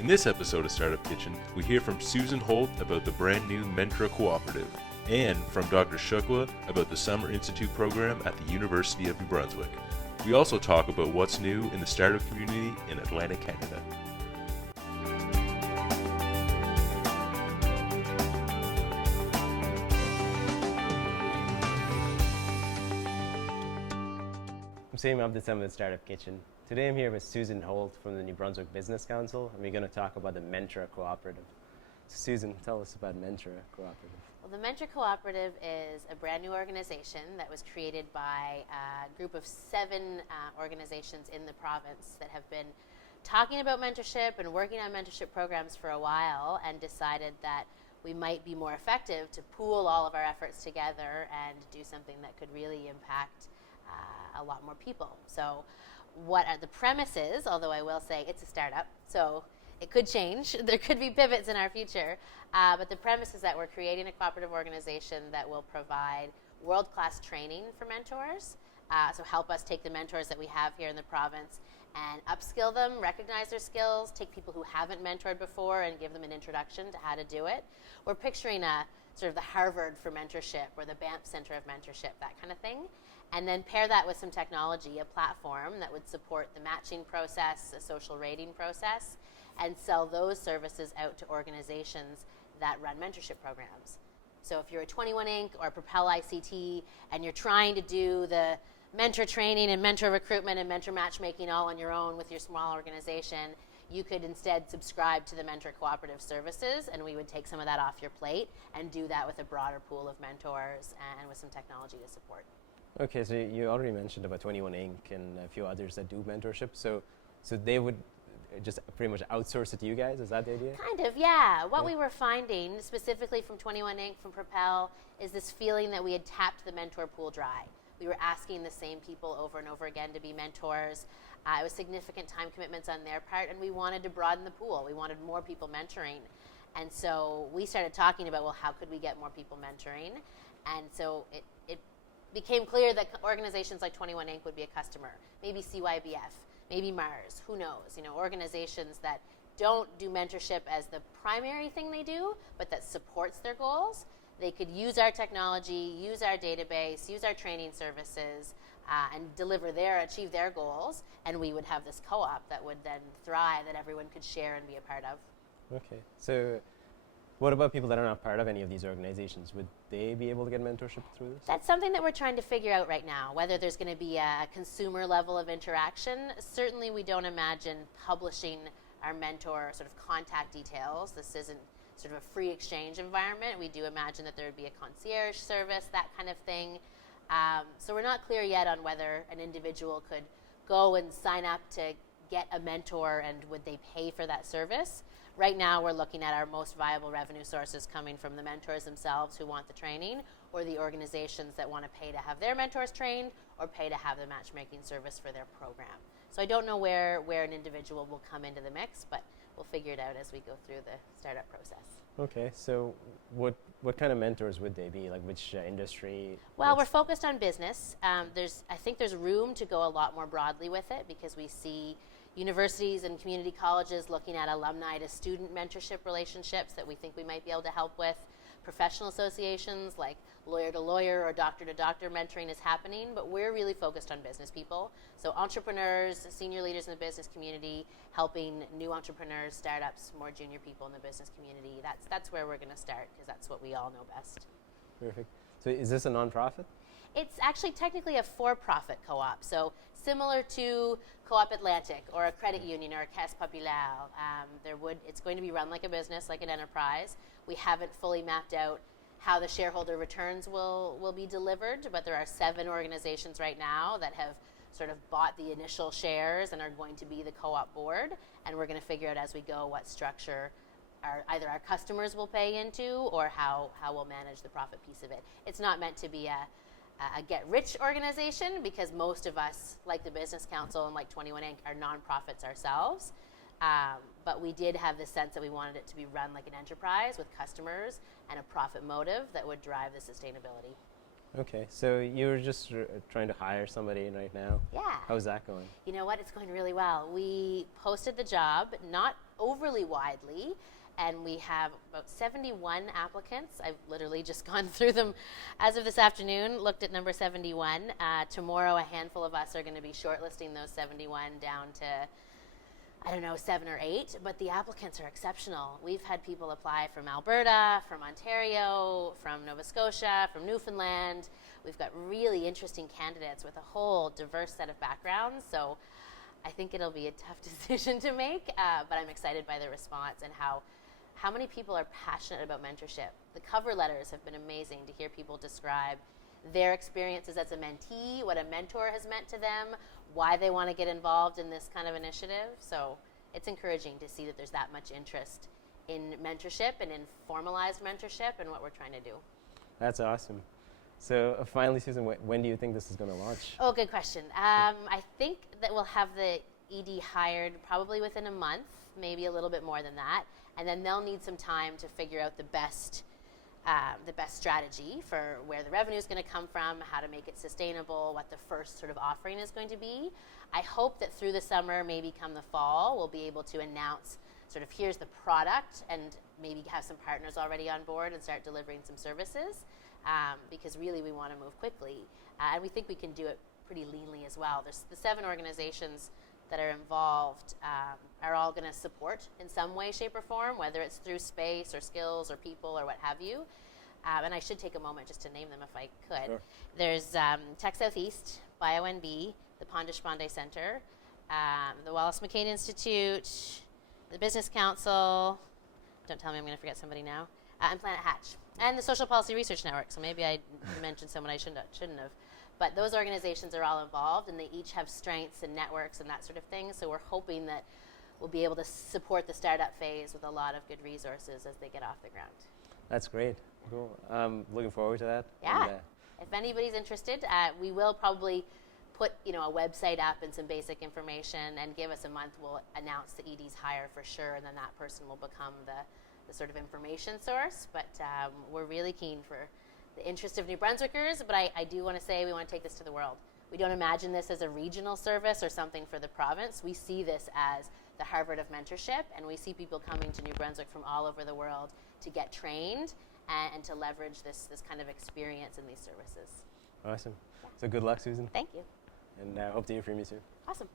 In this episode of Startup Kitchen, we hear from Susan Holt about the brand new Mentra Cooperative, and from Dr. Shukla about the Summer Institute program at the University of New Brunswick. We also talk about what's new in the startup community in Atlantic Canada. I'm Sam of the Summit Startup Kitchen. Today I'm here with Susan Holt from the New Brunswick Business Council, and we're going to talk about the Mentra Cooperative. So Susan, tell us about Mentra Cooperative. Well, the Mentra Cooperative is a brand new organization that was created by a group of 7 organizations in the province that have been talking about mentorship and working on mentorship programs for a while, and decided that we might be more effective to pool all of our efforts together and do something that could really impact a lot more people. So what are the premises, although I will say it's a startup, so it could change. There could be pivots in our future. But the premise is that we're creating a cooperative organization that will provide world-class training for mentors. So help us take the mentors that we have here in the province and upskill them, recognize their skills, take people who haven't mentored before and give them an introduction to how to do it. We're picturing a sort of the Harvard for mentorship or the Banff Center of Mentorship, that kind of thing. And then pair that with some technology, a platform that would support the matching process, a social rating process, and sell those services out to organizations that run mentorship programs. So if you're a 21 Inc. or Propel ICT and you're trying to do the mentor training and mentor recruitment and mentor matchmaking all on your own with your small organization, you could instead subscribe to the Mentor Cooperative services, and we would take some of that off your plate and do that with a broader pool of mentors and with some technology to support. Okay, so you already mentioned about 21 Inc. and a few others that do mentorship. So they would just pretty much outsource it to you guys? Is that the idea? Kind of, yeah. What we were finding, specifically from 21 Inc., from Propel, is this feeling that we had tapped the mentor pool dry. We were asking the same people over and over again to be mentors. It was significant time commitments on their part, and we wanted to broaden the pool. We wanted more people mentoring. And so we started talking about, well, how could we get more people mentoring? And so it became clear that organizations like 21 Inc. would be a customer. Maybe CYBF, maybe Mars, who knows? Organizations that don't do mentorship as the primary thing they do, but that supports their goals. They could use our technology, use our database, use our training services, and achieve their goals, and we would have this co-op that would then thrive, that everyone could share and be a part of. Okay, so what about people that are not part of any of these organizations? Would they be able to get mentorship through this? That's something that we're trying to figure out right now, whether there's going to be a consumer level of interaction. Certainly we don't imagine publishing our mentor sort of contact details. This isn't sort of a free exchange environment. We do imagine that there would be a concierge service, that kind of thing. So we're not clear yet on whether an individual could go and sign up to get a mentor, and would they pay for that service. Right now we're looking at our most viable revenue sources coming from the mentors themselves who want the training, or the organizations that want to pay to have their mentors trained or pay to have the matchmaking service for their program. So I don't know where an individual will come into the mix, but we'll figure it out as we go through the startup process. Okay, so what kind of mentors would they be? Like which industry? Well, we're focused on business. I think there's room to go a lot more broadly with it, because we see universities and community colleges looking at alumni to student mentorship relationships that we think we might be able to help with. Professional associations like lawyer to lawyer or doctor to doctor mentoring is happening, but we're really focused on business people. So entrepreneurs, senior leaders in the business community, helping new entrepreneurs, startups, more junior people in the business community. That's where we're going to start, because that's what we all know best. Perfect. So is this a nonprofit? It's actually technically a for-profit co-op, so similar to Co-op Atlantic or a credit union or a Caisse Populaire. It's going to be run like a business, like an enterprise. We haven't fully mapped out how the shareholder returns will be delivered, but there are 7 organizations right now that have sort of bought the initial shares and are going to be the co-op board, and we're going to figure out as we go what structure either our customers will pay into or how we'll manage the profit piece of it. It's not meant to be a get-rich organization, because most of us, like the Business Council and like 21 Inc., are nonprofits ourselves. But we did have the sense that we wanted it to be run like an enterprise with customers and a profit motive that would drive the sustainability. Okay, so you're just trying to hire somebody right now. Yeah. How's that going? You know what? It's going really well. We posted the job, not overly widely, and we have about 71 applicants. I've literally just gone through them as of this afternoon, looked at number 71. Tomorrow, a handful of us are going to be shortlisting those 71 down to, I don't know, 7 or 8, but the applicants are exceptional. We've had people apply from Alberta, from Ontario, from Nova Scotia, from Newfoundland. We've got really interesting candidates with a whole diverse set of backgrounds, so I think it'll be a tough decision to make, but I'm excited by the response and how many people are passionate about mentorship. The cover letters have been amazing to hear people describe their experiences as a mentee, what a mentor has meant to them, why they want to get involved in this kind of initiative. So it's encouraging to see that there's that much interest in mentorship and in formalized mentorship and what we're trying to do. That's awesome. So finally, Susan, when do you think this is going to launch? Oh, good question. I think that we'll have the ED hired probably within a month, maybe a little bit more than that, and then they'll need some time to figure out the best strategy for where the revenue is going to come from, how to make it sustainable, what the first sort of offering is going to be. I hope that through the summer, maybe come the fall, we'll be able to announce sort of here's the product and maybe have some partners already on board and start delivering some services, because really we want to move quickly. And we think we can do it pretty leanly as well. There's the 7 organizations that are involved are all going to support in some way, shape, or form, whether it's through space or skills or people or what have you. And I should take a moment just to name them if I could. Sure. There's Tech Southeast, BioNB, the Pondish Bondi Center, the Wallace McCain Institute, the Business Council, don't tell me I'm going to forget somebody now, and Planet Hatch, and the Social Policy Research Network. So maybe I mentioned someone I shouldn't have. But those organizations are all involved, and they each have strengths and networks and that sort of thing. So we're hoping that we'll be able to support the startup phase with a lot of good resources as they get off the ground. That's great. Cool. Looking forward to that. Yeah. And, If anybody's interested, we will probably put a website up and some basic information, and give us a month. We'll announce the ED's hire for sure, and then that person will become the sort of information source. But we're really keen for the interest of New Brunswickers, but I do want to say we want to take this to the world. We don't imagine this as a regional service or something for the province. We see this as the Harvard of mentorship, and we see people coming to New Brunswick from all over the world to get trained and to leverage this kind of experience in these services. awesome. So good luck, Susan. Thank you. And hope to hear from you soon. Awesome.